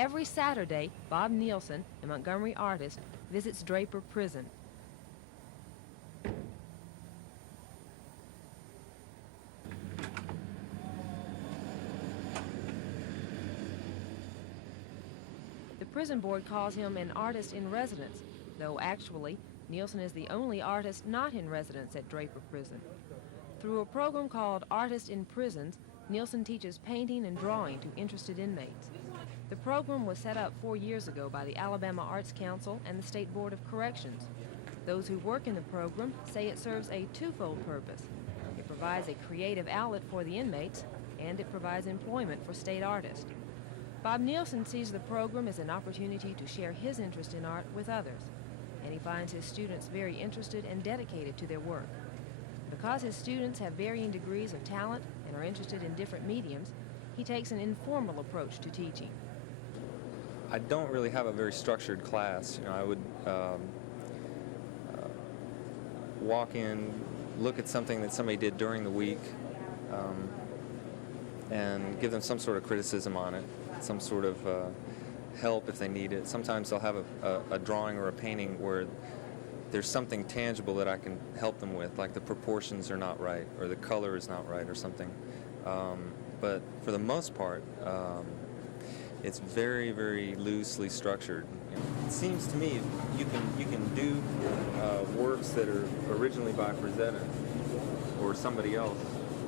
Every Saturday, Bob Nielsen, a Montgomery artist, visits Draper Prison. The prison board calls him an artist in residence, though actually, Nielsen is the only artist not in residence at Draper Prison. Through a program called Artist in Prisons, Nielsen teaches painting and drawing to interested inmates. The program was set up 4 years ago by the Alabama Arts Council and the State Board of Corrections. Those who work in the program say it serves a twofold purpose. It provides a creative outlet for the inmates, and it provides employment for state artists. Bob Nielsen sees the program as an opportunity to share his interest in art with others, and he finds his students very interested and dedicated to their work. Because his students have varying degrees of talent and are interested in different mediums, he takes an informal approach to teaching. I don't really have a very structured class. I would walk in, look at something that somebody did during the week, and give them some sort of criticism on it, some sort of help if they need it. Sometimes they'll have a drawing or a painting where there's something tangible that I can help them with, like the proportions are not right or the color is not right or something. But for the most part, it's very, very loosely structured. It seems to me you can do works that are originally by Frazetta or somebody else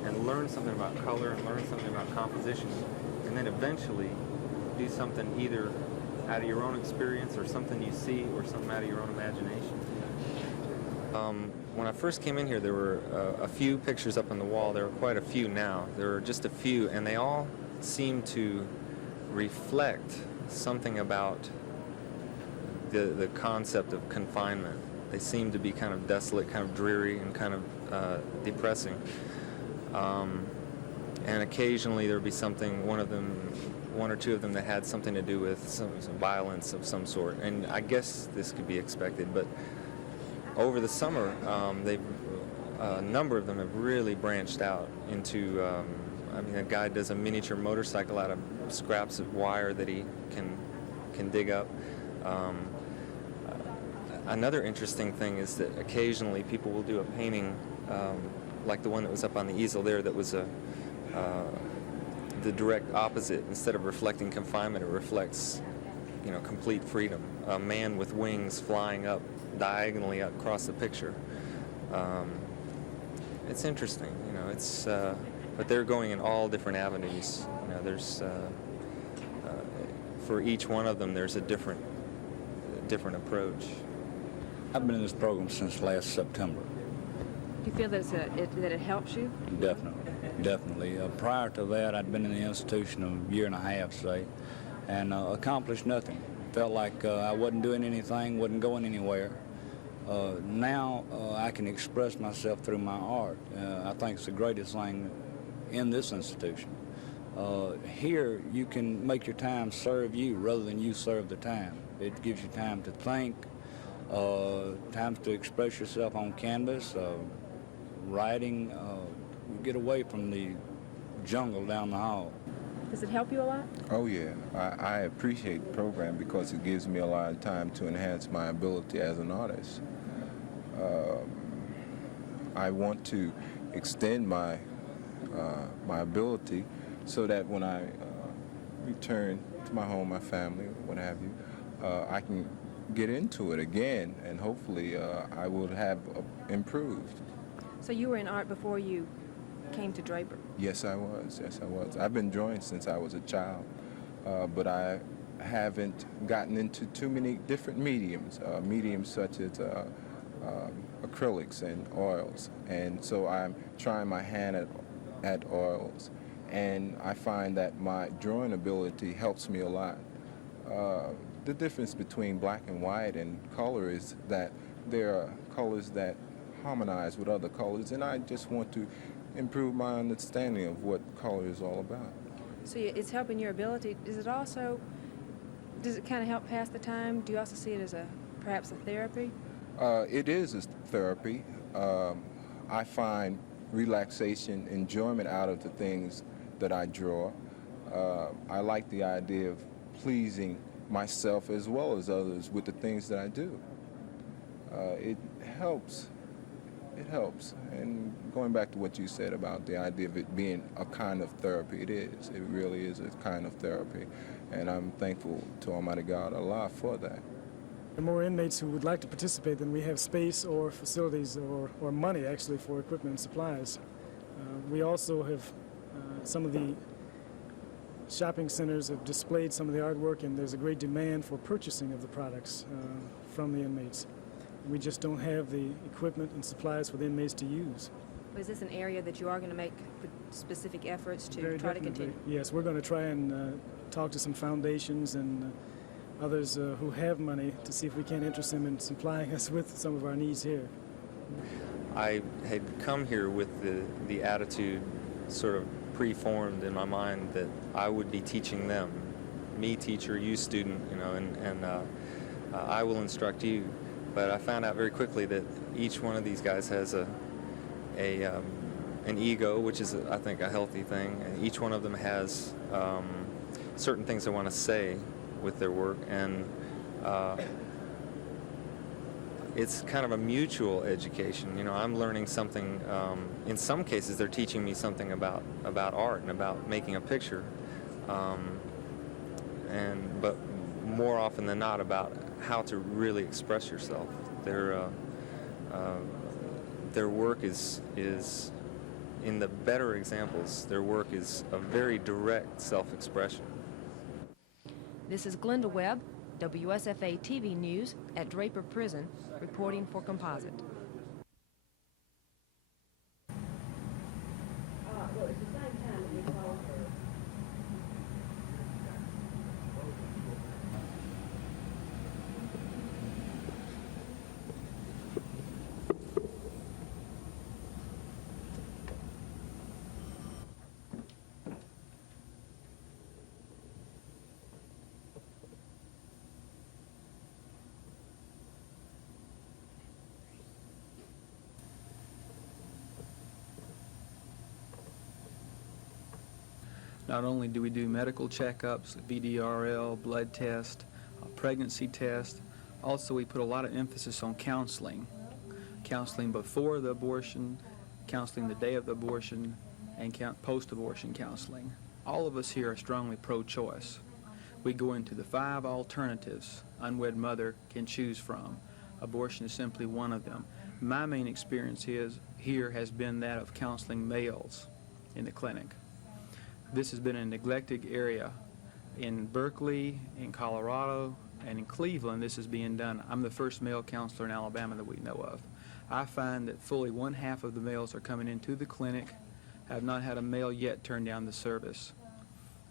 and learn something about color and learn something about composition, and then eventually do something either out of your own experience or something you see or something out of your own imagination. When I first came in here, there were a few pictures up on the wall. There are quite a few now. There are just a few, and they all seem to reflect something about the concept of confinement. They seem to be kind of desolate, kind of dreary, and kind of depressing. And occasionally there would be something, one or two of them that had something to do with some violence of some sort. And I guess this could be expected, but over the summer, a number of them have really branched out into, a guy does a miniature motorcycle out of scraps of wire that he can dig up. Another interesting thing is that occasionally people will do a painting like the one that was up on the easel there that was the direct opposite. Instead of reflecting confinement, it reflects, complete freedom. A man with wings flying up diagonally across the picture. It's interesting, but they're going in all different avenues. There's for each one of them, there's a different approach. I've been in this program since last September. Do you feel that it helps you? Definitely. Prior to that, I'd been in the institution a year and a half, say, and accomplished nothing. Felt like I wasn't doing anything, wasn't going anywhere. Now I can express myself through my art. I think it's the greatest thing in this institution. Here, you can make your time serve you rather than you serve the time. It gives you time to think, times to express yourself on canvas, writing, get away from the jungle down the hall. Does it help you a lot? Oh yeah, I appreciate the program because it gives me a lot of time to enhance my ability as an artist. I want to extend my ability so that when I return to my home, my family, what have you, I can get into it again, and hopefully I will have improved. So you were in art before you came to Draper? Yes, I was. I've been drawing since I was a child, but I haven't gotten into too many different mediums such as acrylics and oils, and so I'm trying my hand at oils, and I find that my drawing ability helps me a lot. The difference between black and white and color is that there are colors that harmonize with other colors, and I just want to improve my understanding of what color is all about. So it's helping your ability. Does it kind of help pass the time? Do you also see it as perhaps a therapy? It is a therapy. I find relaxation, enjoyment out of the things that I draw. I like the idea of pleasing myself as well as others with the things that I do. It helps. It helps. And going back to what you said about the idea of it being a kind of therapy, it is. It really is a kind of therapy. And I'm thankful to Almighty God Allah for that. The more inmates who would like to participate than we have space or facilities or money actually for equipment and supplies. We also have some of the shopping centers have displayed some of the artwork, and there's a great demand for purchasing of the products from the inmates. We just don't have the equipment and supplies for the inmates to use. Is this an area that you are going to make specific efforts to Very try to definitely. continue? Yes, we're going to try and talk to some foundations and others who have money to see if we can interest them in supplying us with some of our needs here. I had come here with the attitude sort of preformed in my mind that I would be teaching them, me teacher, you student, you know, and I will instruct you. But I found out very quickly that each one of these guys has an ego, which is, I think, a healthy thing. And each one of them has certain things they want to say with their work, and it's kind of a mutual education. You know, I'm learning something. In some cases, they're teaching me something about art and about making a picture, but more often than not about how to really express yourself. Their work is in the better examples. Their work is a very direct self-expression. This is Glenda Webb, WSFA TV News at Draper Prison, reporting for Composite. Not only do we do medical checkups, VDRL, blood test, pregnancy test, also we put a lot of emphasis on counseling. Counseling before the abortion, counseling the day of the abortion, and post-abortion counseling. All of us here are strongly pro-choice. We go into the 5 alternatives unwed mother can choose from. Abortion is simply one of them. My main experience here has been that of counseling males in the clinic. This has been a neglected area. In Berkeley, in Colorado, and in Cleveland, this is being done. I'm the first male counselor in Alabama that we know of. I find that fully 1/2 of the males are coming into the clinic. I have not had a male yet turn down the service.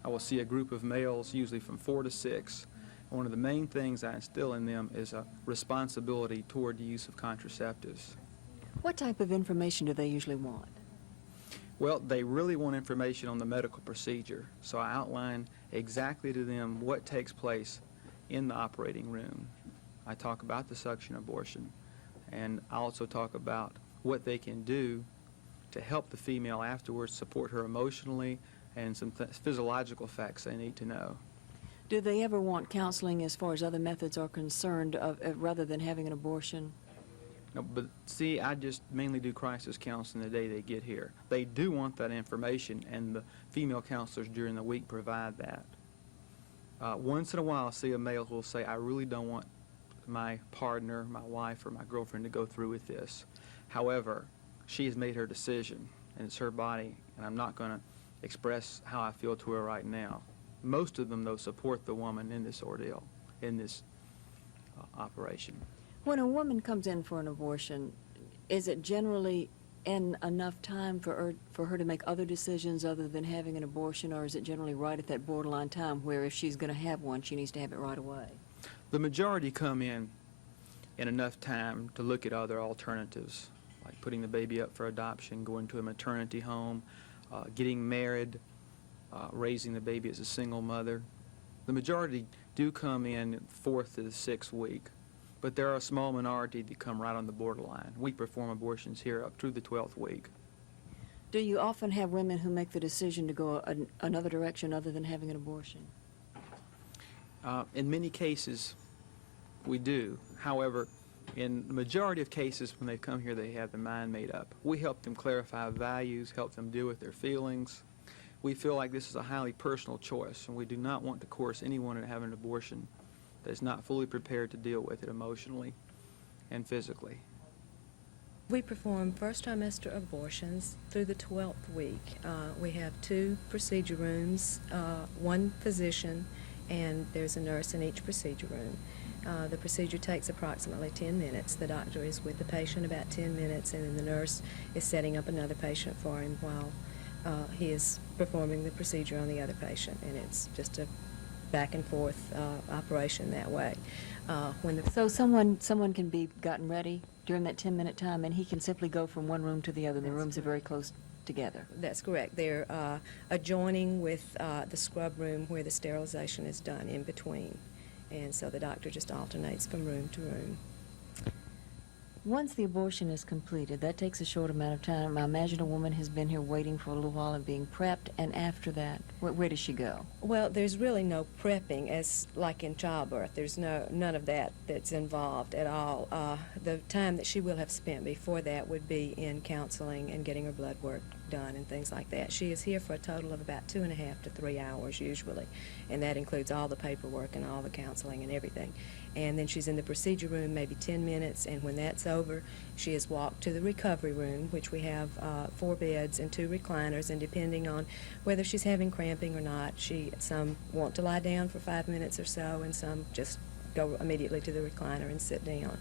I will see a group of males, usually from 4 to 6. One of the main things I instill in them is a responsibility toward the use of contraceptives. What type of information do they usually want? Well, they really want information on the medical procedure, so I outline exactly to them what takes place in the operating room. I talk about the suction abortion, and I also talk about what they can do to help the female afterwards, support her emotionally, and some physiological facts they need to know. Do they ever want counseling as far as other methods are concerned rather than having an abortion? No, but see, I just mainly do crisis counseling the day they get here. They do want that information, and the female counselors during the week provide that. Once in a while, I see a male who will say, I really don't want my partner, my wife, or my girlfriend to go through with this. However, she has made her decision, and it's her body, and I'm not going to express how I feel to her right now. Most of them, though, support the woman in this ordeal, in this operation. When a woman comes in for an abortion, is it generally in enough time for her to make other decisions other than having an abortion, or is it generally right at that borderline time where if she's going to have one, she needs to have it right away? The majority come in enough time to look at other alternatives, like putting the baby up for adoption, going to a maternity home, getting married, raising the baby as a single mother. The majority do come in 4th to the 6th week. But there are a small minority that come right on the borderline. We perform abortions here up through the 12th week. Do you often have women who make the decision to go another direction other than having an abortion? In many cases, we do. However, in the majority of cases when they come here, they have their mind made up. We help them clarify values, help them deal with their feelings. We feel like this is a highly personal choice, and we do not want to coerce anyone into having an abortion that's not fully prepared to deal with it emotionally and physically. We perform first trimester abortions through the 12th week. We have 2 procedure rooms, 1 physician, and there's a nurse in each procedure room. The procedure takes approximately 10 minutes. The doctor is with the patient about 10 minutes, and then the nurse is setting up another patient for him while he is performing the procedure on the other patient, and it's just a back and forth operation that way. So someone can be gotten ready during that 10-minute time, and he can simply go from one room to the other. The rooms are very close together. That's correct. They're adjoining with the scrub room where the sterilization is done in between. And so the doctor just alternates from room to room. Once the abortion is completed, that takes a short amount of time. I imagine a woman has been here waiting for a little while and being prepped, and after that, where does she go? Well, there's really no prepping as like in childbirth. There's none of that that's involved at all. The time that she will have spent before that would be in counseling and getting her blood work done and things like that. She is here for a total of about 2.5 to 3 hours usually, and that includes all the paperwork and all the counseling and everything. And then she's in the procedure room maybe 10 minutes, and when that's over, she is walked to the recovery room, which we have 4 beds and 2 recliners, and depending on whether she's having cramping or not, some want to lie down for 5 minutes or so, and some just go immediately to the recliner and sit down.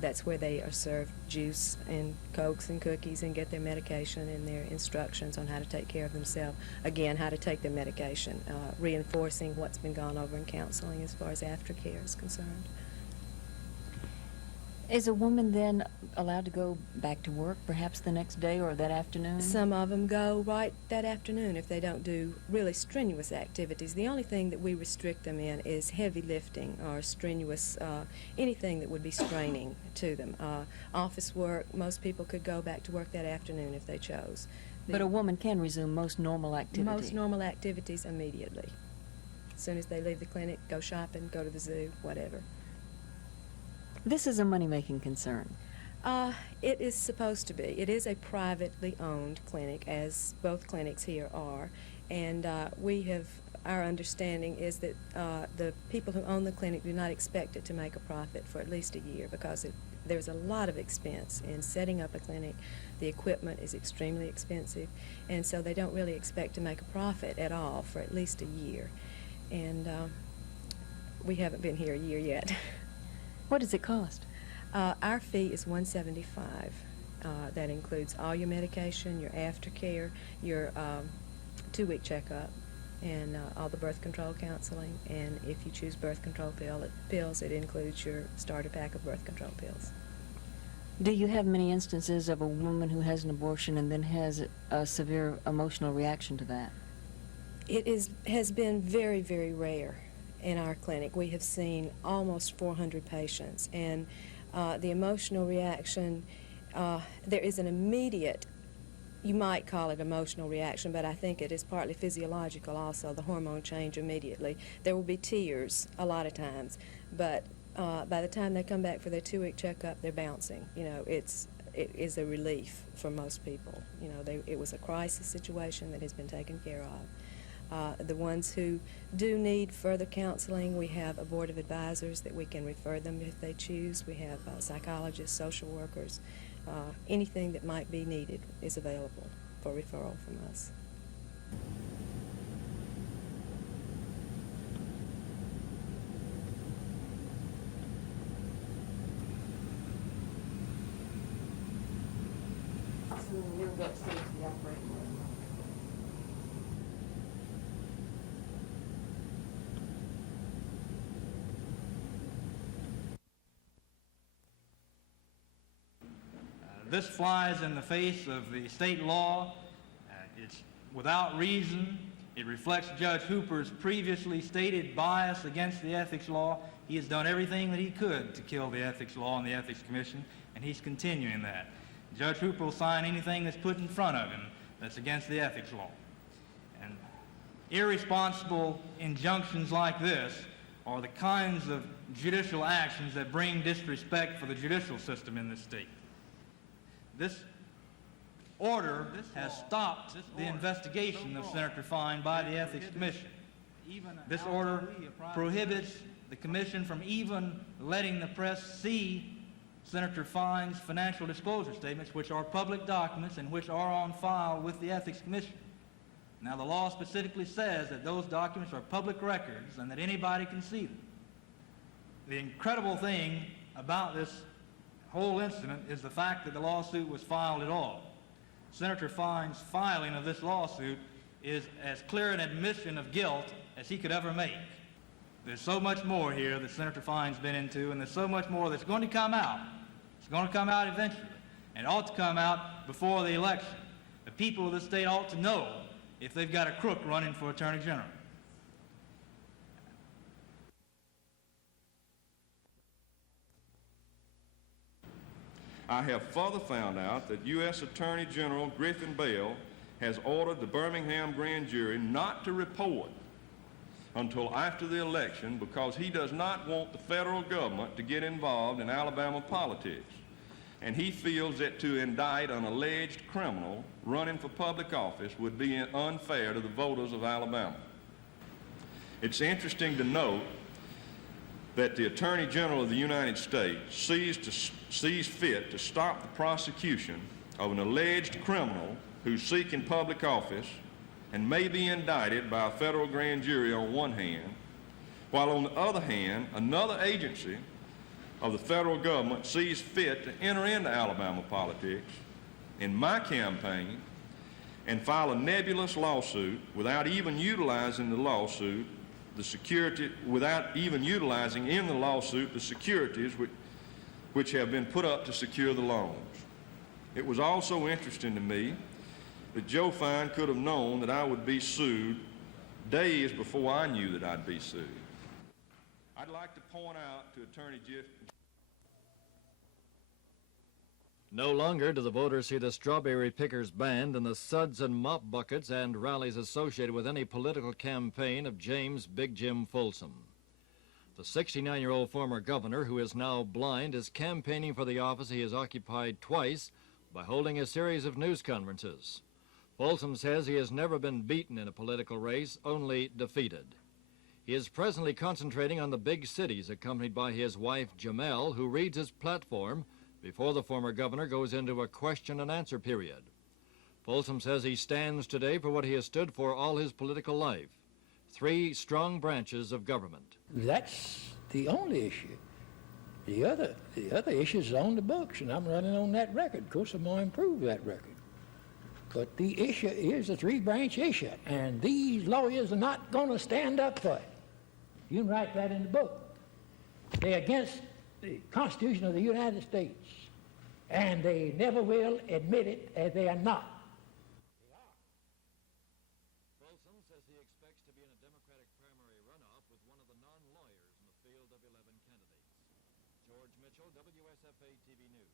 That's where they are served juice and Cokes and cookies and get their medication and their instructions on how to take care of themselves. Again, how to take their medication, reinforcing what's been gone over in counseling as far as aftercare is concerned. Is a woman then allowed to go back to work perhaps the next day or that afternoon? Some of them go right that afternoon if they don't do really strenuous activities. The only thing that we restrict them in is heavy lifting or strenuous, anything that would be straining to them. Office work, most people could go back to work that afternoon if they chose. But a woman can resume most normal activity. Most normal activities immediately. As soon as they leave the clinic, go shopping, go to the zoo, whatever. This is a money-making concern. It is supposed to be. It is a privately owned clinic, as both clinics here are, and our understanding is that the people who own the clinic do not expect it to make a profit for at least a year because there's a lot of expense in setting up a clinic. The equipment is extremely expensive, and so they don't really expect to make a profit at all for at least a year. And we haven't been here a year yet. What does it cost? Our fee is $175. That includes all your medication, your aftercare, your 2-week checkup, and all the birth control counseling. And if you choose birth control pills, it includes your starter pack of birth control pills. Do you have many instances of a woman who has an abortion and then has a severe emotional reaction to that? It has been very, very rare in our clinic. We have seen almost 400 patients, and the emotional reaction, there is an immediate, you might call it emotional reaction, but I think it is partly physiological also, the hormone change immediately. There will be tears a lot of times, but by the time they come back for their 2-week checkup, they're bouncing. You know, it is a relief for most people. You know, it was a crisis situation that has been taken care of. The ones who do need further counseling, we have a board of advisors that we can refer them if they choose. We have psychologists, social workers. Anything that might be needed is available for referral from us. This flies in the face of the state law. It's without reason. It reflects Judge Hooper's previously stated bias against the ethics law. He has done everything that he could to kill the ethics law and the ethics commission, and he's continuing that. Judge Hooper will sign anything that's put in front of him that's against the ethics law. And irresponsible injunctions like this are the kinds of judicial actions that bring disrespect for the judicial system in this state. This order has stopped the investigation of Senator Fine by the Ethics Commission. This order prohibits the Commission from even letting the press see Senator Fine's financial disclosure statements, which are public documents and which are on file with the Ethics Commission. Now, the law specifically says that those documents are public records and that anybody can see them. The incredible thing about this whole incident is the fact that the lawsuit was filed at all. Senator Fine's filing of this lawsuit is as clear an admission of guilt as he could ever make. There's so much more here that Senator Fine's been into, and there's so much more that's going to come out. It's going to come out eventually, and it ought to come out before the election. The people of the state ought to know if they've got a crook running for Attorney General. I have further found out that U.S. Attorney General Griffin Bell has ordered the Birmingham grand jury not to report until after the election because he does not want the federal government to get involved in Alabama politics. And he feels that to indict an alleged criminal running for public office would be unfair to the voters of Alabama. It's interesting to note that the Attorney General of the United States sees fit to stop the prosecution of an alleged criminal who's seeking public office and may be indicted by a federal grand jury on one hand, while on the other hand, another agency of the federal government sees fit to enter into Alabama politics in my campaign and file a nebulous lawsuit without even utilizing the lawsuit, without even utilizing in the lawsuit the securities which have been put up to secure the loans. It was also interesting to me that Joe Fine could have known that I would be sued days before I knew that I'd be sued. I'd like to point out to Attorney Jeff. No longer do the voters see the strawberry pickers band and the suds and mop buckets and rallies associated with any political campaign of James Big Jim Folsom. The 69-year-old former governor, who is now blind, is campaigning for the office he has occupied twice by holding a series of news conferences. Folsom says he has never been beaten in a political race, only defeated. He is presently concentrating on the big cities, accompanied by his wife, Jamel, who reads his platform before the former governor goes into a question and answer period. Folsom says he stands today for what he has stood for all his political life: 3 strong branches of government. That's the only issue. The other issue is on the books, and I'm running on that record. Of course, I'm going to improve that record. But the issue is a 3-branch issue, and these lawyers are not going to stand up for it. You can write that in the book. They're against the Constitution of the United States, and they never will admit it as they are not. Folsom says he expects to be in a Democratic primary runoff with one of the non-lawyers in the field of 11 candidates. George Mitchell, WSFA TV News.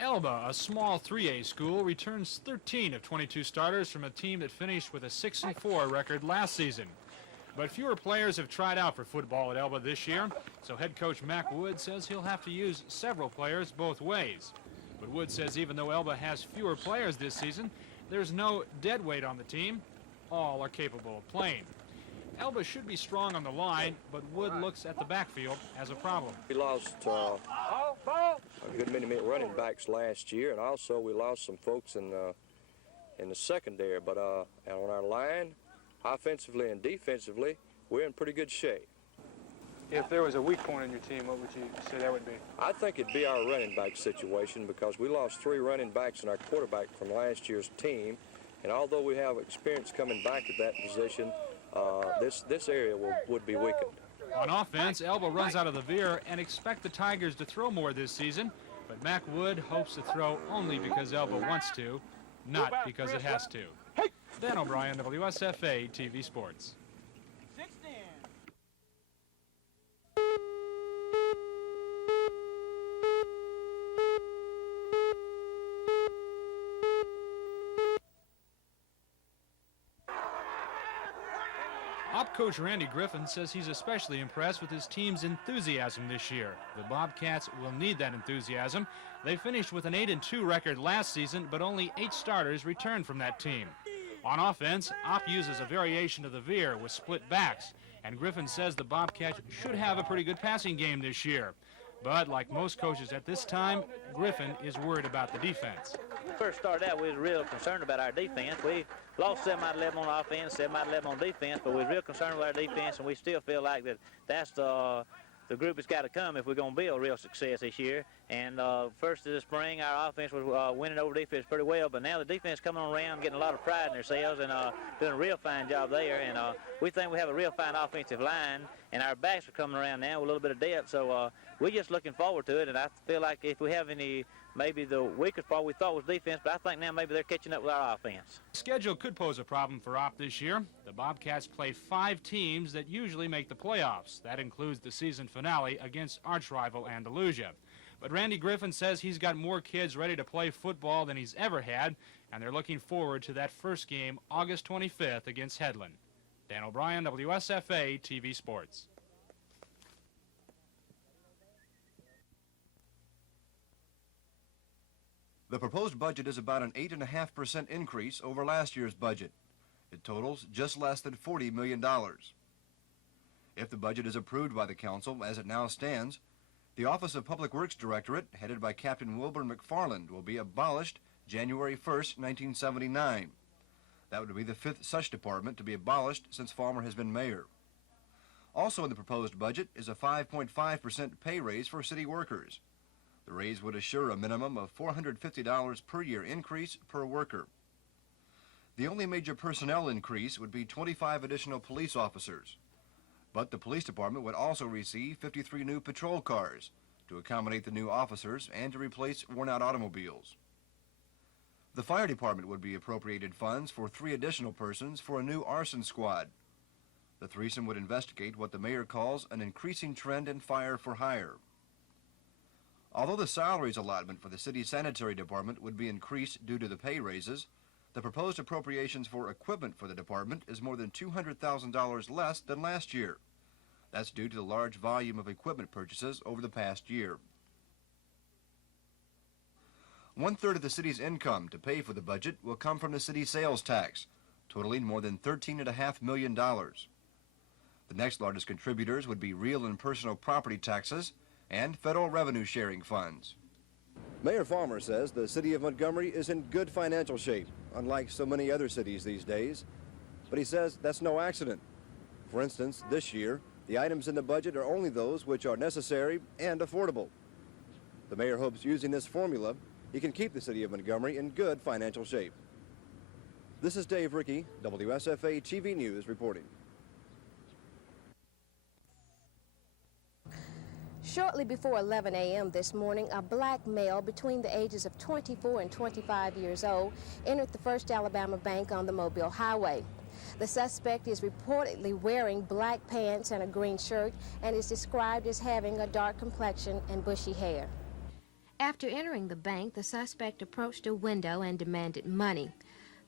Elba, a small 3A school, returns 13 of 22 starters from a team that finished with a 6-4 record last season. But fewer players have tried out for football at Elba this year, so head coach Mac Wood says he'll have to use several players both ways. But Wood says even though Elba has fewer players this season, there's no dead weight on the team. All are capable of playing. Elba should be strong on the line, but Wood looks at the backfield as a problem. We lost a good many running backs last year, and also we lost some folks in the secondary. But on our line, offensively and defensively, we're in pretty good shape. If there was a weak point in your team, what would you say that would be? I think it'd be our running back situation because we lost 3 running backs and our quarterback from last year's team. And although we have experience coming back at that position, this area would be weakened. On offense, Elba runs out of the veer and expect the Tigers to throw more this season, but Mac Wood hopes to throw only because Elba wants to, not because it has to. Dan O'Brien, WSFA TV Sports. Op coach Randy Griffin says he's especially impressed with his team's enthusiasm this year. The Bobcats will need that enthusiasm. They finished with an 8-2 record last season, but only 8 starters returned from that team. On offense, Op uses a variation of the veer with split backs, and Griffin says the Bobcats should have a pretty good passing game this year. But like most coaches at this time, Griffin is worried about the defense. When we first started out, we was real concerned about our defense. We lost 7 out of 11 on offense, 7 out of 11 on defense, but we was real concerned with our defense, and we still feel like that's the group that's got to come if we're going to be a real success this year. And first of the spring, our offense was winning over defense pretty well, but now the defense coming around, getting a lot of pride in themselves, and doing a real fine job there. And we think we have a real fine offensive line, and our backs are coming around now with a little bit of depth. So we're just looking forward to it, and I feel like if we have any, maybe the weakest part we thought was defense, but I think now maybe they're catching up with our offense. Schedule could pose a problem for Op this year. The Bobcats play 5 teams that usually make the playoffs. That includes the season finale against arch-rival Andalusia. But Randy Griffin says he's got more kids ready to play football than he's ever had, and they're looking forward to that first game August 25th against Headland. Dan O'Brien, WSFA TV Sports. The proposed budget is about an 8.5% increase over last year's budget. It totals just less than $40 million. If the budget is approved by the council as it now stands, the Office of Public Works Directorate, headed by Captain Wilburn McFarland, will be abolished January 1st, 1979. That would be the 5th such department to be abolished since Farmer has been mayor. Also in the proposed budget is a 5.5% pay raise for city workers. The raise would assure a minimum of $450 per year increase per worker. The only major personnel increase would be 25 additional police officers. But the police department would also receive 53 new patrol cars to accommodate the new officers and to replace worn-out automobiles. The fire department would be appropriated funds for 3 additional persons for a new arson squad. The threesome would investigate what the mayor calls an increasing trend in fire for hire. Although the salaries allotment for the city's sanitary department would be increased due to the pay raises, the proposed appropriations for equipment for the department is more than $200,000 less than last year. That's due to the large volume of equipment purchases over the past year. 1/3 of the city's income to pay for the budget will come from the city sales tax, totaling more than $13.5 million. The next largest contributors would be real and personal property taxes and federal revenue sharing funds. Mayor Farmer says the city of Montgomery is in good financial shape, unlike so many other cities these days. But he says that's no accident. For instance, this year, the items in the budget are only those which are necessary and affordable. The mayor hopes using this formula, he can keep the city of Montgomery in good financial shape. This is Dave Rickey, WSFA TV News reporting. Shortly before 11 a.m. this morning, a black male between the ages of 24 and 25 years old entered the First Alabama Bank on the Mobile Highway. The suspect is reportedly wearing black pants and a green shirt and is described as having a dark complexion and bushy hair. After entering the bank, the suspect approached a window and demanded money.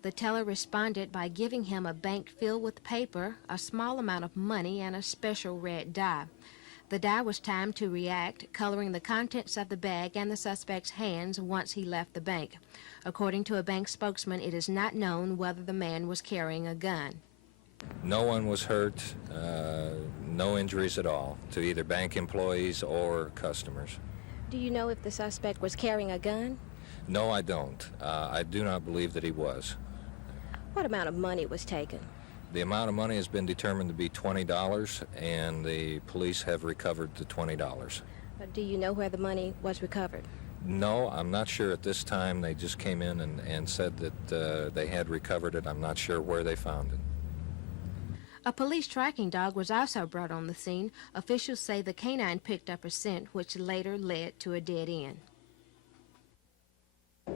The teller responded by giving him a bank filled with paper, a small amount of money, and a special red dye. The dye was timed to react, coloring the contents of the bag and the suspect's hands once he left the bank. According to a bank spokesman, it is not known whether the man was carrying a gun. No one was hurt, no injuries at all to either bank employees or customers. Do you know if the suspect was carrying a gun? No, I don't. I do not believe that he was. What amount of money was taken? The amount of money has been determined to be $20, and the police have recovered the $20. Do you know where the money was recovered? No, I'm not sure at this time. They just came in and said that they had recovered it. I'm not sure where they found it. A police tracking dog was also brought on the scene. Officials say the canine picked up a scent which later led to a dead end.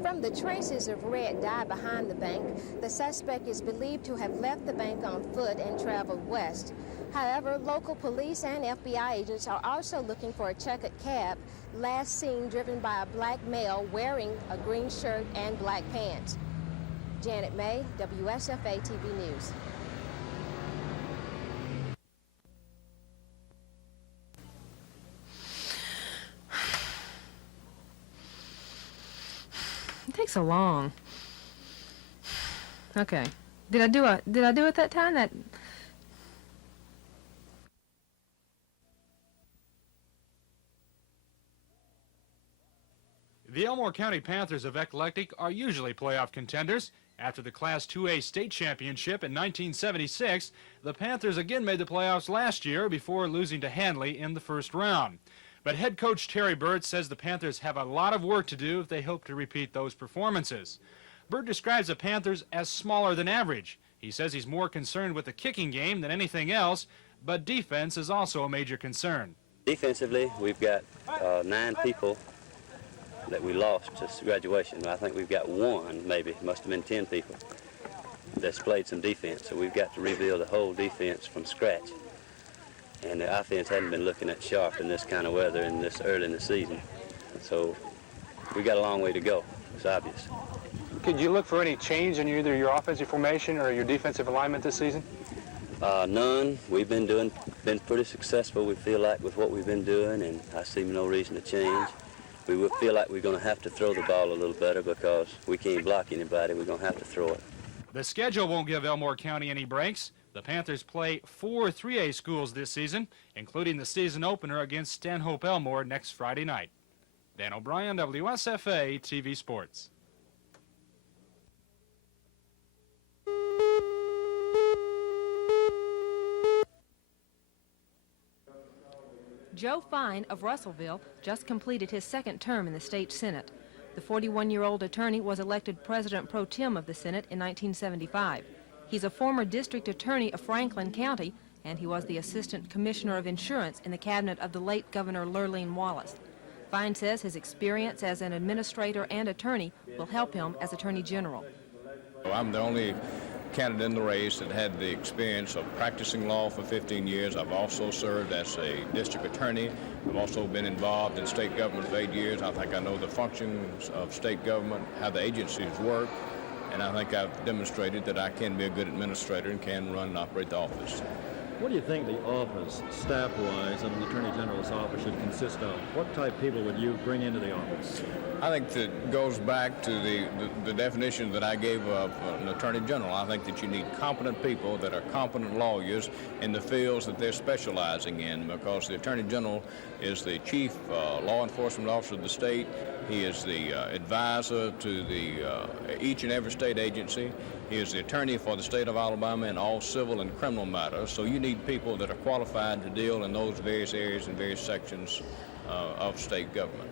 From the traces of red dye behind the bank, the suspect is believed to have left the bank on foot and traveled west. However, local police and FBI agents are also looking for a checkered cab, last seen driven by a black male wearing a green shirt and black pants. Janet May, WSFA TV News. It takes so long. Okay. Did I do it that time? That The Elmore County Panthers of Eclectic are usually playoff contenders. After the Class 2A state championship in 1976, the Panthers again made the playoffs last year before losing to Handley in the first round. But head coach Terry Burt says the Panthers have a lot of work to do if they hope to repeat those performances. Burt describes the Panthers as smaller than average. He says he's more concerned with the kicking game than anything else, but defense is also a major concern. Defensively, we've got 9 people that we lost to graduation. I think we've got 1, maybe, must have been 10 people that's played some defense. So we've got to rebuild the whole defense from scratch. And the offense hadn't been looking that sharp in this kind of weather and this early in the season. So we got a long way to go. It's obvious. Could you look for any change in either your offensive formation or your defensive alignment this season? None. We've been pretty successful, we feel like, with what we've been doing, and I see no reason to change. We would feel like we're going to have to throw the ball a little better because we can't block anybody. We're going to have to throw it. The schedule won't give Elmore County any breaks. The Panthers play 4 3A schools this season, including the season opener against Stanhope Elmore next Friday night. Dan O'Brien, WSFA TV Sports. Joe Fine of Russellville just completed his second term in the state Senate. The 41-year-old attorney was elected president pro tem of the Senate in 1975. He's a former district attorney of Franklin County, and he was the assistant commissioner of insurance in the cabinet of the late Governor Lurleen Wallace. Fine says his experience as an administrator and attorney will help him as Attorney General. I'm the only candidate in the race that had the experience of practicing law for 15 years. I've also served as a district attorney. I've also been involved in state government for 8 years. I think I know the functions of state government, how the agencies work, and I think I've demonstrated that I can be a good administrator and can run and operate the office. What do you think the office, staff-wise, of the Attorney General's office should consist of? What type of people would you bring into the office? I think that goes back to the definition that I gave of an Attorney General. I think that you need competent people that are competent lawyers in the fields that they're specializing in, because the Attorney General is the chief law enforcement officer of the state. He is the advisor to each and every state agency. He is the attorney for the state of Alabama in all civil and criminal matters. So you need people that are qualified to deal in those various areas and various sections of state government.